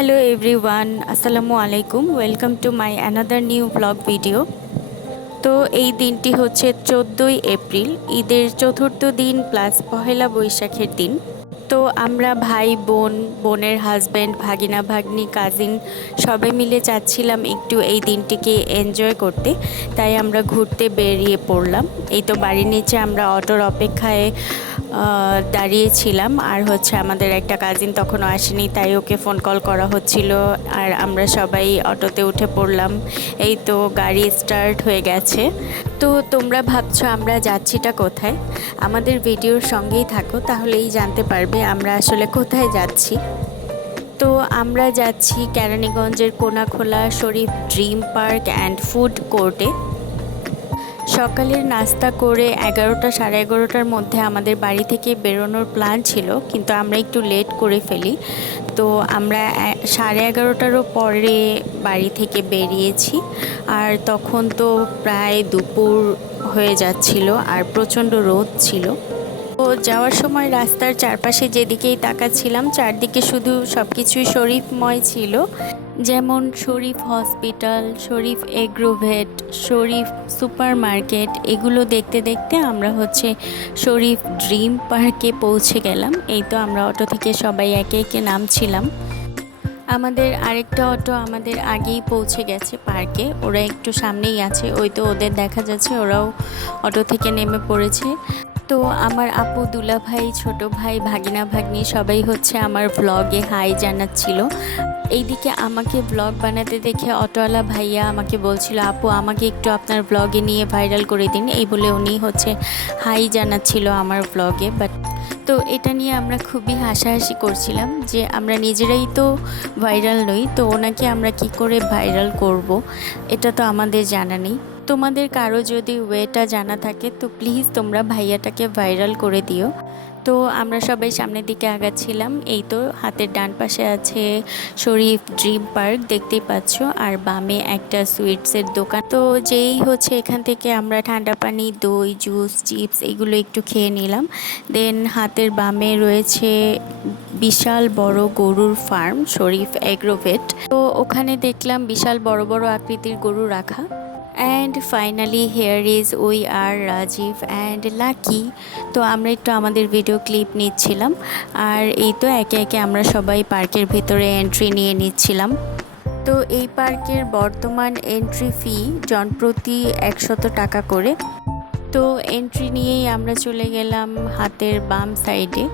Hello everyone আসসালামু আলাইকুম welcome to my another new blog video তো এই দিনটি হচ্ছে চোদ্দোই এপ্রিল, ঈদের চতুর্থ দিন প্লাস পহেলা বৈশাখের দিন। তো আমরা ভাই, বোন, বোনের হাজব্যান্ড ভাগিনা, ভাগ্নি কাজিন সবাই মিলে চাচ্ছিলাম একটু এই দিনটিকে এনজয় করতে। তাই আমরা ঘুরতে বেরিয়ে পড়লাম। এই তো বাড়ির নিচে আমরা অটোর অপেক্ষায় দাঁড়িয়েছিলাম। আর হচ্ছে আমাদের একটা কাজিন তখনও আসেনি, তাই ওকে ফোন কল করা হচ্ছিল। আর আমরা সবাই অটোতে উঠে পড়লাম। এই তো গাড়ি স্টার্ট হয়ে গেছে। তো তোমরা ভাবছ আমরা যাচ্ছিটা কোথায়? আমাদের ভিডিওর সঙ্গেই থাকো, তাহলেই জানতে পারবে আমরা আসলে কোথায় যাচ্ছি। তো আমরা যাচ্ছি কেরানীগঞ্জের Konakhola Sharif dream park and food কোর্টে। সকালের নাস্তা করে এগারোটা সাড়ে এগারোটার মধ্যে আমাদের বাড়ি থেকে বেরোনোর প্ল্যান ছিল, কিন্তু আমরা একটু লেট করে ফেলি। তো আমরা সাড়ে এগারোটারও পরে বাড়ি থেকে বেরিয়েছি, আর তখন তো প্রায় দুপুর হয়ে যাচ্ছিল, আর প্রচণ্ড রোদ ছিল। তো যাওয়ার সময় রাস্তার চারপাশে যেদিকেই তাকাচ্ছিলাম, চারদিকে শুধু সব কিছুই শরীফময় ছিল। যেমন Sharif hospital, Sharif agrovet, Sharif super market এগুলো দেখতে দেখতে আমরা হচ্ছে শরীফ ড্রিম পার্কে পৌঁছে গেলাম। এই তো আমরা অটো থেকে সবাই একে একে নামছিলাম। আমাদের আরেকটা অটো আমাদের আগেই পৌঁছে গেছে পার্কে। ওরা একটু সামনেই আছে। ওই তো ওদের দেখা যাচ্ছে, ওরাও অটো থেকে নেমে পড়েছে। তো আমার আপু দুলা ভাই ছোট ভাই, ভাগিনা, ভাগ্নি সবাই হচ্ছে আমার ব্লগে হাই জানাচ্ছিল। এইদিকে আমাকে ব্লগ বানাতে দেখে অটোওয়ালা ভাইয়া আমাকে বলছিল, আপু, আমাকে একটু আপনার ব্লগে নিয়ে ভাইরাল করে দিন। এই বলে উনি হচ্ছে হাই জানাচ্ছিল আমার ব্লগে বাট তো এটা নিয়ে আমরা খুবই হাসাহাসি করছিলাম যে আমরা নিজেরাই তো ভাইরাল নই, তো ওনাকে আমরা কি করে ভাইরাল করব, এটা তো আমাদের জানা নেই। তোমাদের কারও যদি ওয়েটা জানা থাকে, তো প্লিজ তোমরা ভাইয়াটাকে ভাইরাল করে দিও। তো আমরা সবাই সামনের দিকে আগাচ্ছিলাম। এই তো হাতের ডান পাশে আছে শরীফ ড্রিম পার্ক, দেখতেই পাচ্ছ। আর বামে একটা সুইটসের দোকান। তো যেই হচ্ছে এখান থেকে আমরা ঠান্ডা পানি, দই জুস চিপস এগুলো একটু খেয়ে নিলাম। দেন হাতের বামে রয়েছে বিশাল বড় গরুর ফার্ম শরীফ অ্যাগ্রোভেট তো ওখানে দেখলাম বিশাল বড় বড় আকৃতির গরু রাখা। And finally here is we are Rajib and Lucky তো আমরা একটু আমাদের ভিডিও ক্লিপ নিচ্ছিলাম। আর এই তো একে একে আমরা সবাই পার্কের ভিতরে এন্ট্রি নিয়ে নিচ্ছিলাম। তো এই পার্কের বর্তমান এন্ট্রি ফি জনপ্রতি একশত টাকা করে। তো এন্ট্রি নিয়েই আমরা চলে গেলাম হাতের বাম সাইডে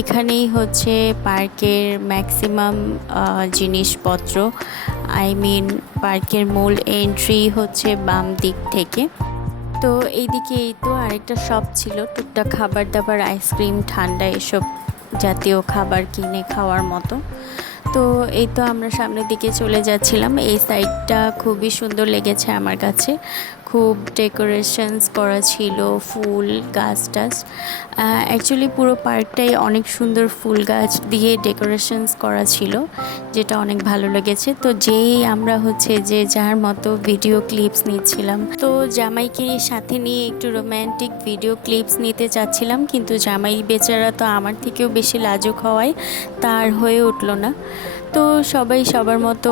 এখানেই হচ্ছে পার্কের ম্যাক্সিমাম জিনিসপত্র। আই মিন পার্কের মূল এন্ট্রি হচ্ছে বাম দিক থেকে। তো এইদিকে এই তো আরেকটা শপ ছিল, টুকটাক খাবার দাবার আইসক্রিম ঠান্ডা এসব জাতীয় খাবার কিনে খাওয়ার মতো। তো এই তো আমরা সামনের দিকে চলে যাচ্ছিলাম। এই সাইডটা খুবই সুন্দর লেগেছে আমার কাছে। খুব ডেকোরেশনস করা ছিল, ফুল, গাছ টাছ। অ্যাকচুয়ালি পুরো পার্কটাই অনেক সুন্দর ফুল গাছ দিয়ে ডেকোরেশনস করা ছিল, যেটা অনেক ভালো লেগেছে। তো যেই আমরা হচ্ছে যে যার মতো ভিডিও ক্লিপস নিচ্ছিলাম। তো জামাইকে সাথে নিয়ে একটু রোম্যান্টিক ভিডিও ক্লিপস নিতে চাচ্ছিলাম, কিন্তু জামাই বেচারা তো আমার থেকেও বেশি লাজুক হওয়ায় তার হয়ে উঠল না। তো সবাই সবার মতো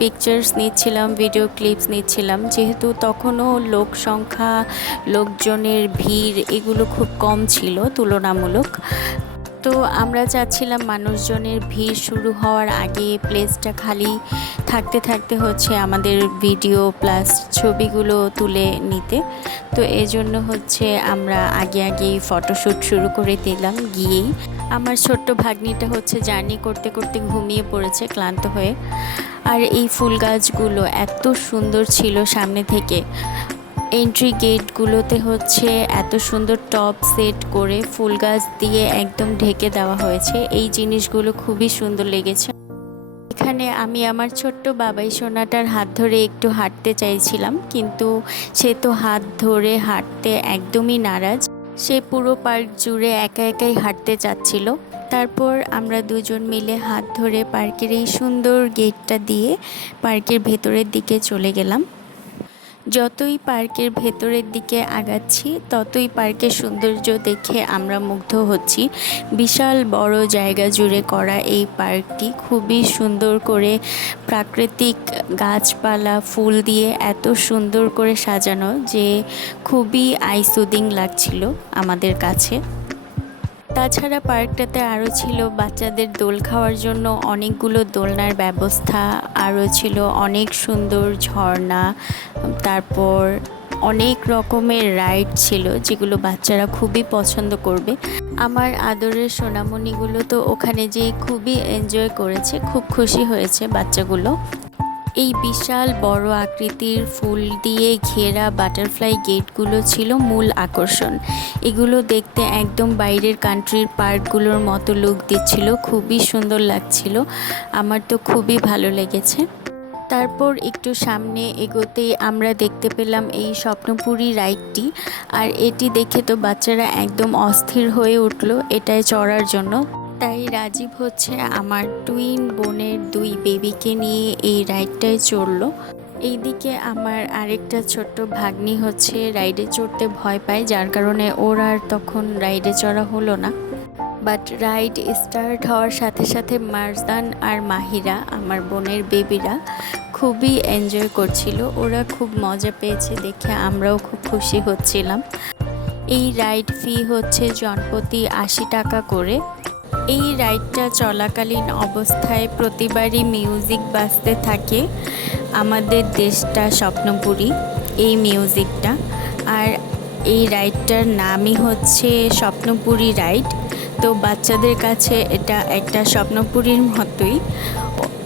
পিকচার্স নিচ্ছিলাম ভিডিও ক্লিপস নিচ্ছিলাম। যেহেতু তখনও লোক সংখ্যা, লোকজনের ভিড় এগুলো খুব কম ছিল তুলনামূলক। তো আমরা চাচ্ছিলাম মানুষজনের ভিড় শুরু হওয়ার আগে প্লেসটা খালি থাকতে থাকতে হচ্ছে আমাদের ভিডিও প্লাস ছবিগুলো তুলে নিতে। তো এজন্য হচ্ছে আমরা আগে আগেই ফটোশ্যুট শুরু করে দিলাম গিয়েই। আমার ছোট্ট ভাগ্নিটা হচ্ছে জার্নি করতে করতে ঘুমিয়ে পড়েছে, ক্লান্ত হয়ে। আর এই ফুল গাছগুলো এত সুন্দর ছিল সামনে থেকে। এন্ট্রি গেটগুলোতে হচ্ছে এত সুন্দর টপ সেট করে ফুল গাছ দিয়ে একদম ঢেকে দেওয়া হয়েছে। এই জিনিসগুলো খুবই সুন্দর লেগেছে। এখানে আমি আমার ছোট্ট বাবাই সোনাটার হাত ধরে একটু হাঁটতে চাইছিলাম, কিন্তু সে তো হাত ধরে হাঁটতে একদমই নারাজ। সে পুরো পার্ক জুড়ে একা একাই হাঁটতে চাচ্ছিল। তারপর আমরা দুজন মিলে হাত ধরে পার্কের এই সুন্দর গেটটা দিয়ে পার্কের ভেতরের দিকে চলে গেলাম। যতই পার্কের ভেতরের দিকে আগাচ্ছি, ততই পার্কের সৌন্দর্য দেখে আমরা মুগ্ধ হচ্ছি। বিশাল বড় জায়গা জুড়ে করা এই পার্কটি খুবই সুন্দর করে প্রাকৃতিক গাছপালা, ফুল দিয়ে এত সুন্দর করে সাজানো যে খুবই আইসুদিং লাগছিল আমাদের কাছে। তাছাড়া পার্কটাতে আরও ছিল বাচ্চাদের দোল খাওয়ার জন্য অনেকগুলো দোলনার ব্যবস্থা, আরও ছিল অনেক সুন্দর ঝর্ণা, তারপর অনেক রকমের রাইড ছিল যেগুলো বাচ্চারা খুবই পছন্দ করবে। আমার আদরের সোনামণিগুলো তো ওখানে যেয়ে খুবই এনজয় করেছে, খুব খুশি হয়েছে বাচ্চাগুলো। এই বিশাল বড় আকৃতির ফুল দিয়ে ঘেরা বাটারফ্লাই গেটগুলো ছিল মূল আকর্ষণ। এগুলো দেখতে একদম বাইরের কান্ট্রির পার্কগুলোর মতো লুক দিচ্ছিল, খুবই সুন্দর লাগছিল। আমার তো খুবই ভালো লেগেছে। তারপর একটু সামনে এগোতেই আমরা দেখতে পেলাম এই স্বপ্নপুরী রাইডটি। আর এটি দেখে তো বাচ্চারা একদম অস্থির হয়ে উঠল এটায় চড়ার জন্য। তাই রাজীব হচ্ছে আমার টুইন বোনের দুই বেবিকে নিয়ে এই রাইডটায় চড়লো। এইদিকে আমার আরেকটা ছোট্ট ভাগ্নি হচ্ছে রাইডে চড়তে ভয় পায়, যার কারণে ওর আর তখন রাইডে চড়া হলো না। বাট রাইড স্টার্ট হওয়ার সাথে সাথে মারজান আর মাহিরা, আমার বোনের বেবিরা খুবই এনজয় করছিল। ওরা খুব মজা পেয়েছে দেখে আমরাও খুব খুশি হচ্ছিলাম। এই রাইড ফি হচ্ছে জনপ্রতি আশি টাকা করে। এই রাইডটা চলাকালীন অবস্থায় প্রতিবারই মিউজিক বাজতে থাকে আমাদের দেশটা স্বপ্নপুরী, এই মিউজিকটা। আর এই রাইডটার নামই হচ্ছে স্বপ্নপুরী রাইড। তো বাচ্চাদের কাছে এটা একটা স্বপ্নপুরীর মতোই,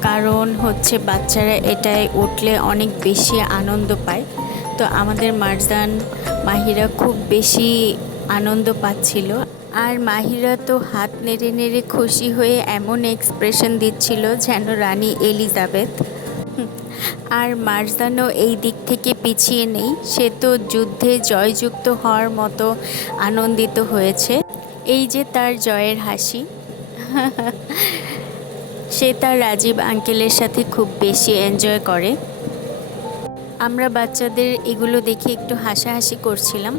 কারণ হচ্ছে বাচ্চারা এটায় উঠলে অনেক বেশি আনন্দ পায়। তো আমাদের মারজান মাহিরা খুব বেশি আনন্দ পাচ্ছিল আর মাহিরা তো হাত নেড়ে নেড়ে খুশি হয়ে এমন এক্সপ্রেশন দিচ্ছিল যেন রানী এলিজাবেথ। আর মারজানও এই দিক থেকে পিছিয়ে নেই, সে তো যুদ্ধে জয়যুক্ত হওয়ার মতো আনন্দিত হয়েছে। এই যে তার জয়ের হাসি। সে তার রাজীব আঙ্কেলের সাথে খুব বেশি এনজয় করে। আমরা বাচ্চাদের এগুলো দেখে একটু হাসাহাসি করছিলাম।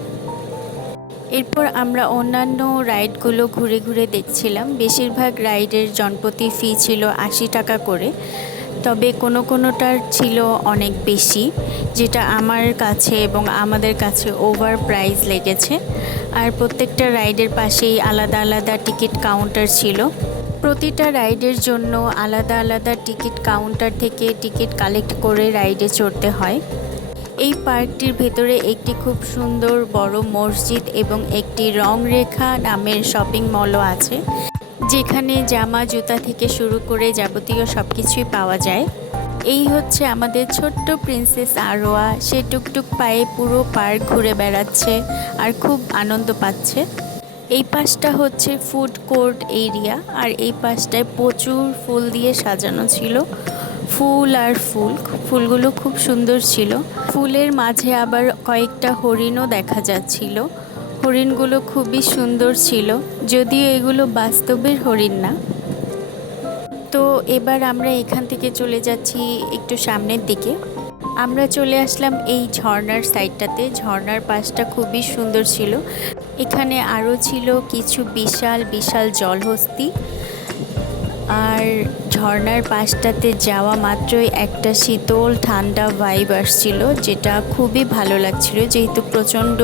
এরপর আমরা অন্যান্য রাইডগুলো ঘুরে ঘুরে দেখছিলাম। বেশিরভাগ রাইডের জনপ্রতি ফি ছিল আশি টাকা করে। তবে কোনো কোনোটার ছিল অনেক বেশি, যেটা আমার কাছে এবং আমাদের কাছে ওভার প্রাইস লেগেছে। আর প্রত্যেকটা রাইডের পাশেই আলাদা আলাদা টিকিট কাউন্টার ছিল। প্রতিটা রাইডের জন্য আলাদা আলাদা টিকিট কাউন্টার থেকে টিকিট কালেক্ট করে রাইডে চড়তে হয়। এই পার্কটির ভেতরে একটি খুব সুন্দর বড় মসজিদ এবং একটি রংরেখা নামের শপিং মলও আছে, যেখানে জামা, জুতা থেকে শুরু করে যাবতীয় সব কিছুই পাওয়া যায়। এই হচ্ছে আমাদের ছোট্ট প্রিন্সেস আরোয়া। সে টুকটুক পায়ে পুরো পার্ক ঘুরে বেড়াচ্ছে আর খুব আনন্দ পাচ্ছে। এই পাশটা হচ্ছে ফুড কোর্ট এরিয়া আর এই পাশটায় প্রচুর ফুল দিয়ে সাজানো ছিল। ফুল আর ফুল। ফুলগুলো খুব সুন্দর ছিল। ফুলের মাঝে আবার কয়েকটা হরিণও দেখা যাচ্ছিল। হরিণগুলো খুবই সুন্দর ছিল। যদিও এগুলো বাস্তবের হরিণ না। তো এবার আমরা এখান থেকে চলে যাচ্ছি একটু সামনের দিকে। আমরা চলে আসলাম এই ঝর্নার সাইডটাতে। ঝর্নার পাশটা খুবই সুন্দর ছিল। এখানে আরও ছিল কিছু বিশাল বিশাল জলহস্তি। আর ঝর্নার পাশটাতে যাওয়া মাত্রই একটা শীতল, ঠান্ডা ভাইব আসছিল, যেটা খুবই ভালো লাগছিল। যেহেতু প্রচণ্ড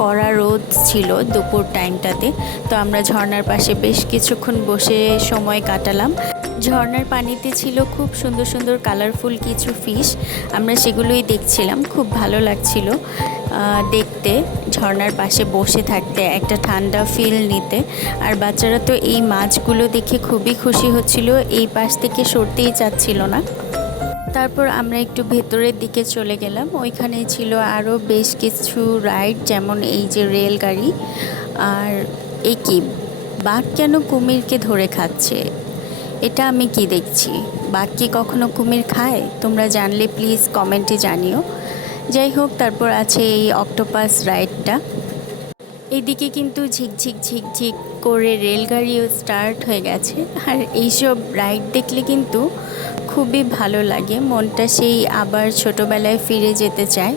কড়া রোদ ছিল দুপুর টাইমটাতে তো আমরা ঝর্নার পাশে বেশ কিছুক্ষণ বসে সময় কাটালাম। ঝর্নার পানিতে ছিল খুব সুন্দর সুন্দর কালারফুল কিছু ফিশ আমরা সেগুলোই দেখছিলাম, খুব ভালো লাগছিল। দেখতে ঝর্নার পাশে বসে থাকতে, একটা ঠান্ডা ফিল নিতে। আর বাচ্চারা তো এই মাছগুলো দেখে খুবই খুশি হচ্ছিল, এই পাশ থেকে সরতেই চাচ্ছিল না। তারপর আমরা একটু ভেতরের দিকে চলে গেলাম। ওইখানে ছিল আরও বেশ কিছু রাইড যেমন এই যে রেলগাড়ি আর এই কি? বাঘ কেন কুমিরকে ধরে খাচ্ছে? এটা আমি কি দেখছি? বাঘ কি কখনো কুমির খায়? তোমরা জানলে প্লিজ কমেন্টে জানিও। যাই হোক, তারপর আছে এই অক্টোপাস রাইডটা এদিকে কিন্তু ঝিকঝিক ঝিকঝিক করে রেলগাড়িও স্টার্ট হয়ে গেছে। আর এইসব রাইড দেখলে কিন্তু খুবই ভালো লাগে। মনটা সেই আবার ছোটোবেলায় ফিরে যেতে চায়।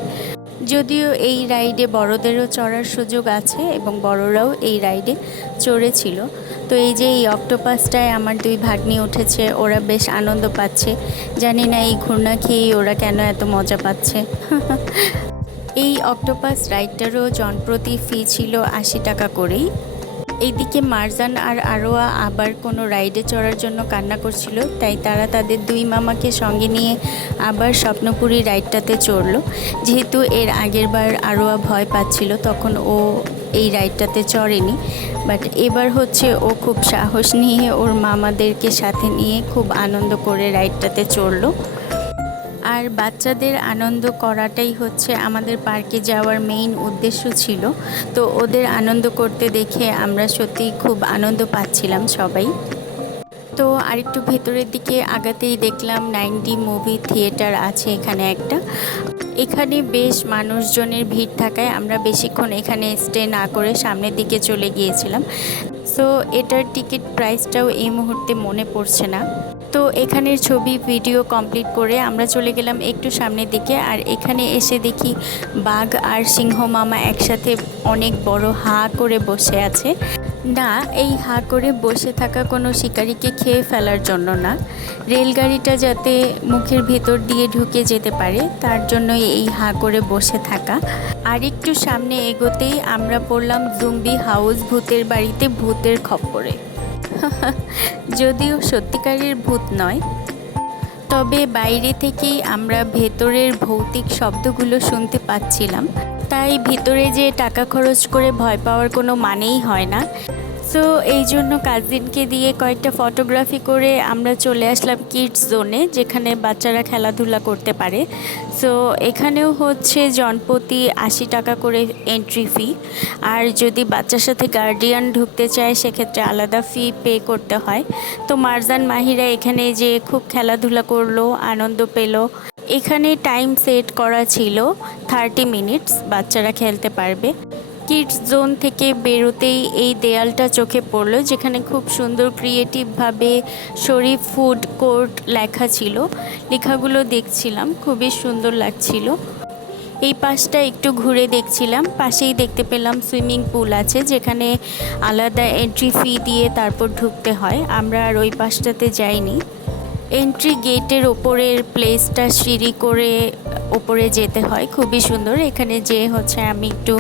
যদিও এই রাইডে বড়দেরও চড়ার সুযোগ আছে এবং বড়রাও এই রাইডে চড়েছিল। তো এই যে এই অক্টোপাসটায় আমার দুই ভাগ্নি উঠেছে, ওরা বেশ আনন্দ পাচ্ছে। জানি না এই ঘূর্ণা খেয়েই ওরা কেন এত মজা পাচ্ছে। এই অক্টোপাস রাইডটারও জনপ্রতি ফি ছিল আশি টাকা করেই। এইদিকে মারজান আর আরোয়া আবার কোনো রাইডে চড়ার জন্য কান্না করছিল, তাই তারা তাদের দুই মামাকে সঙ্গে নিয়ে আবার স্বপ্নপুরী রাইডটাতে চড়লো। যেহেতু এর আগের বার আরোয়া ভয় পাচ্ছিল, তখন ও এই রাইডটাতে চড়েনি। বাট এবার হচ্ছে ও খুব সাহস নিয়ে ওর মামাদেরকে সাথে নিয়ে খুব আনন্দ করে রাইডটাতে চড়লো। আর বাচ্চাদের আনন্দ করাটাই হচ্ছে আমাদের পার্কে যাওয়ার মেইন উদ্দেশ্য ছিল। তো ওদের আনন্দ করতে দেখে আমরা সত্যিই খুব আনন্দ পাচ্ছিলাম সবাই। তো আরেকটু ভেতরের দিকে আগাতেই দেখলাম নাইনটি মুভি থিয়েটার আছে এখানে একটা। এখানে বেশ মানুষজনের ভিড় থাকায় আমরা বেশিক্ষণ এখানে স্টে না করে সামনের দিকে চলে গিয়েছিলাম। সো এটার টিকিট প্রাইসটাও এই মুহূর্তে মনে পড়ছে না। তো এখানের ছবি, ভিডিও কমপ্লিট করে আমরা চলে গেলাম একটু সামনের দিকে। আর এখানে এসে দেখি বাঘ আর সিংহ মামা একসাথে অনেক বড় হা করে বসে আছে। না, এই হা করে বসে থাকা কোনো শিকারীকে খেয়ে ফেলার জন্য না। রেলগাড়িটা যাতে মুখের ভেতর দিয়ে ঢুকে যেতে পারে, তার জন্যই এই হা করে বসে থাকা। আর একটু সামনে এগোতেই আমরা পড়লাম জুম্বি হাউস ভূতের বাড়িতে ভূতের খপ্পরে। যদিও সত্যিকারের ভূত নয়, তবে বাইরে থেকেই আমরা ভেতরের ভৌতিক শব্দগুলো শুনতে পাচ্ছিলাম। তাই ভিতরে যে টাকা খরচ করে ভয় পাওয়ার কোনো মানেই হয় না। সো এই জন্য কাজিনকে দিয়ে কয়েকটা ফটোগ্রাফি করে আমরা চলে আসলাম কিডস জোনে যেখানে বাচ্চারা খেলাধুলা করতে পারে। সো এখানেও হচ্ছে জনপ্রতি আশি টাকা করে এন্ট্রি ফি আর যদি বাচ্চার সাথে গার্ডিয়ান ঢুকতে চায়, সেক্ষেত্রে আলাদা ফি পে করতে হয়। তো মারজান মাহিরা এখানে যে খুব খেলাধুলা করল, আনন্দ পেল। এখানে টাইম সেট করা ছিল থার্টি মিনিটস বাচ্চারা খেলতে পারবে। কিডস জোন থেকে বেরোতেই এই দেয়ালটা চোখে পড়ল, যেখানে খুব সুন্দর ক্রিয়েটিভভাবে শরীফ ফুড কোর্ট লেখা ছিল। লেখাগুলো দেখছিলাম, খুবই সুন্দর লাগছিল। এই পাশটা একটু ঘুরে দেখছিলাম, পাশেই দেখতে পেলাম সুইমিং পুল আছে, যেখানে আলাদা এন্ট্রি ফি দিয়ে তারপর ঢুকতে হয়। আমরা আর ওই পাশটাতে যাইনি। এন্ট্রি গেটের ওপরের প্লেসটা সিঁড়ি করে ওপরে যেতে হয়। খুবই সুন্দর। এখানে যে হচ্ছে আমি একটু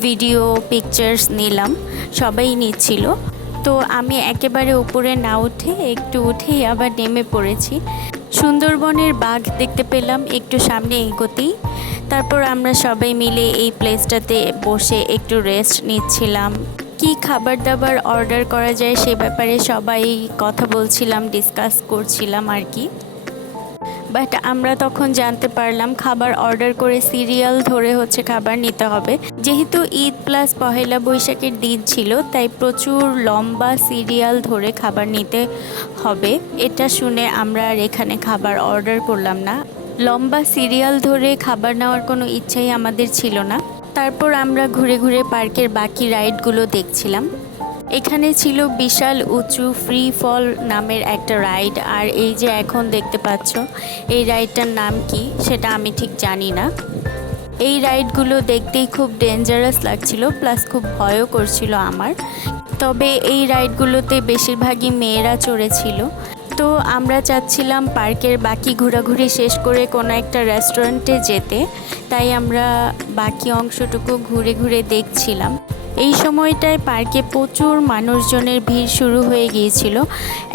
ভিডিও পিকচার্স নিলাম। সবাই নিচ্ছিল। তো আমি একেবারে উপরে না উঠে একটু উঠেই আবার নেমে পড়েছি। সুন্দরবনের বাঘ দেখতে পেলাম একটু সামনে এগোতেই। তারপর আমরা সবাই মিলে এই প্লেসটাতে বসে একটু রেস্ট নিচ্ছিলাম। কি খাবার দাবার অর্ডার করা যায় সে ব্যাপারে সবাই কথা বলছিলাম ডিসকাস করছিলাম আর কি। বাট আমরা তখন জানতে পারলাম খাবার অর্ডার করে সিরিয়াল ধরে হচ্ছে খাবার নিতে হবে। যেহেতু ঈদ প্লাস পহেলা বৈশাখের দিন ছিল, তাই প্রচুর লম্বা সিরিয়াল ধরে খাবার নিতে হবে। এটা শুনে আমরা আর এখানে খাবার অর্ডার করলাম না। লম্বা সিরিয়াল ধরে খাবার নেওয়ার কোনো ইচ্ছাই আমাদের ছিল না। তারপর আমরা ঘুরে ঘুরে পার্কের বাকি রাইডগুলো দেখছিলাম। এখানে ছিল বিশাল উঁচু ফ্রি ফল নামের একটা রাইড, আর এই যে এখন দেখতে পাচ্ছ, এই রাইডটার নাম কি সেটা আমি ঠিক জানি না। এই রাইডগুলো দেখতেই খুব ডেঞ্জারাস লাগছিল প্লাস খুব ভয়ও করছিল আমার। তবে এই রাইডগুলোতে বেশিরভাগই মেয়েরা চড়েছিল। তো আমরা চাচ্ছিলাম পার্কের বাকি ঘোরাঘুরি শেষ করে কোনো একটা রেস্টুরেন্টে যেতে, তাই আমরা বাকি অংশটুকু ঘুরে ঘুরে দেখছিলাম। এই সময়টায় পার্কে প্রচুর মানুষজনের ভিড় শুরু হয়ে গিয়েছিল।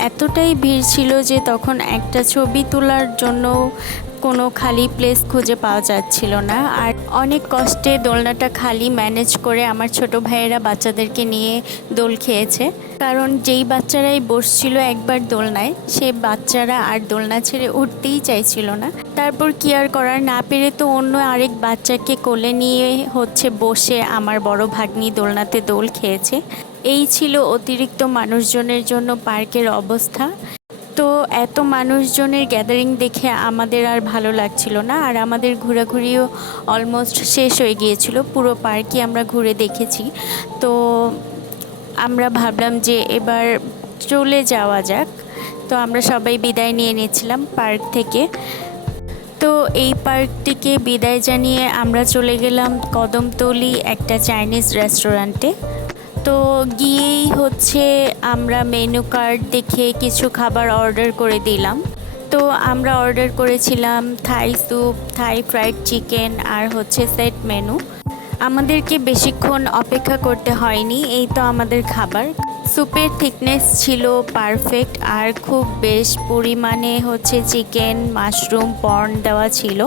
এতটাই ভিড় ছিল যে তখন একটা ছবি তোলার জন্য কোনো খালি প্লেস খুঁজে পাওয়া যাচ্ছিল না। আর অনেক কষ্টে দোলনাটা খালি ম্যানেজ করে আমার ছোট ভাইয়েরা বাচ্চাদেরকে নিয়ে দোল খেয়েছে। কারণ যেই বাচ্চারাই বসছিল একবার দোলনায়, সে বাচ্চারা আর দোলনা ছেড়ে উঠতেই চাইছিল না। তারপর কি আর করার না পেরে তো অন্য আরেক বাচ্চাকে কোলে নিয়ে হচ্ছে বসে আমার বড় ভাগ্নি দোলনাতে দোল খেয়েছে। এই ছিল অতিরিক্ত মানুষজনের জন্য পার্কের অবস্থা। তো এত মানুষজনের গ্যাদারিং দেখে আমাদের আর ভালো লাগছিল না, আর আমাদের ঘোরাঘুরিও অলমোস্ট শেষ হয়ে গিয়েছিল, পুরো পার্কই আমরা ঘুরে দেখেছি। তো আমরা ভাবলাম যে এবার চলে যাওয়া যাক, তো আমরা সবাই বিদায় নিয়ে নিয়েছিলাম পার্ক থেকে। তো এই পার্কটিকে বিদায় জানিয়ে আমরা চলে গেলাম কদমতলি একটা চাইনিজ রেস্টুরেন্টে তো গিয়েই হচ্ছে আমরা মেনু কার্ড দেখে কিছু খাবার অর্ডার করে দিলাম। তো আমরা অর্ডার করেছিলাম Thai soup Thai fried chicken আর হচ্ছে সেট মেনু আমাদেরকে বেশিক্ষণ অপেক্ষা করতে হয়নি, এই তো আমাদের খাবার। স্যুপের থিকনেস ছিল পারফেক্ট আর খুব বেশ পরিমাণে হচ্ছে চিকেন মাশরুম পর্ন দেওয়া ছিল।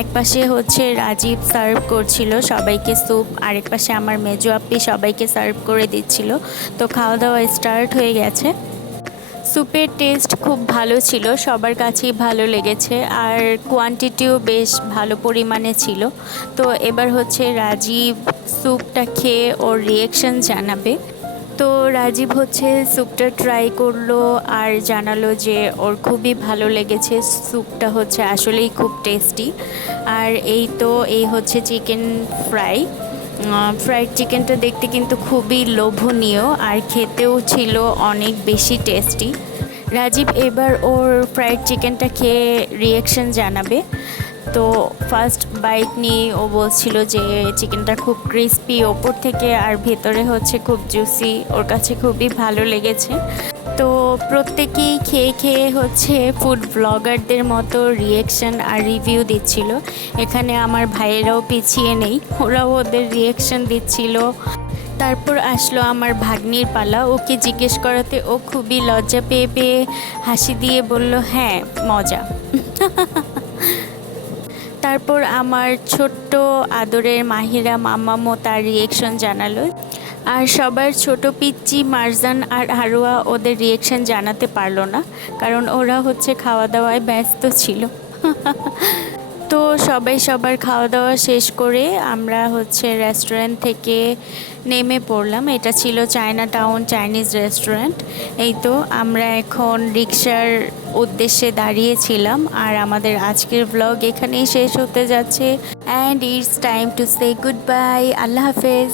এক পাশে হচ্ছে রাজীব সার্ভ করছিল সবাইকে স্যুপ আরেক পাশে আমার মেজো আপ্পি সবাইকে সার্ভ করে দিচ্ছিল। তো খাওয়া দাওয়া স্টার্ট হয়ে গেছে। স্যুপের টেস্ট খুব ভালো ছিল, সবার কাছেই ভালো লেগেছে আর কোয়ান্টিটিও বেশ ভালো পরিমাণে ছিল। তো এবার হচ্ছে রাজীব স্যুপটা খেয়ে ওর রিয়েকশন জানাবে। তো রাজীব হচ্ছে স্যুপটা ট্রাই করল আর জানালো যে ওর খুবই ভালো লেগেছে স্যুপটা হচ্ছে আসলেই খুব টেস্টি আর এই তো, এই হচ্ছে চিকেন ফ্রাই ফ্রাইড চিকেনটা দেখতে কিন্তু খুবই লোভনীয় আর খেতেও ছিল অনেক বেশি টেস্টি রাজীব, এবার ওর ফ্রাইড চিকেনটা খেয়ে রিয়েকশন জানাবে। তো ফার্স্ট বাইট নিয়ে ও বলছিল যে চিকেনটা খুব ক্রিস্পি ওপর থেকে আর ভেতরে হচ্ছে খুব জুসি ওর কাছে খুবই ভালো লেগেছে। তো প্রত্যেকেই খেয়ে খেয়ে হচ্ছে ফুড ব্লগারদের মতো রিয়েকশন আর রিভিউ দিচ্ছিল। এখানে আমার ভাইয়েরাও পিছিয়ে নেই, ওরাও ওদের রিয়েকশন দিচ্ছিল। তারপর আসলো আমার ভাগ্নির পালা। ওকে জিজ্ঞেস করাতে ও খুবই লজ্জা পেয়ে পেয়ে হাসি দিয়ে বলল হ্যাঁ মজা। তারপর আমার ছোট্ট আদরের মাহিরা মামামো তার রিয়েকশন জানালো। আর সবার ছোট পিচ্চি মারজান আর হারুয়া ওদের রিয়েকশন জানাতে পারল না, কারণ ওরা হচ্ছে খাওয়া দাওয়ায় ব্যস্ত ছিল। তো সবাই সবার খাওয়া দাওয়া শেষ করে আমরা হচ্ছে রেস্টুরেন্ট থেকে নেমে পড়লাম। এটা ছিল চায়না টাউন চাইনিজ রেস্টুরেন্ট এই তো আমরা এখন রিক্সার উদ্দেশ্যে দাঁড়িয়েছিলাম আর আমাদের আজকের ব্লগ এখানেই শেষ হতে যাচ্ছে। And it's time to say goodbye আল্লাহ হাফেজ।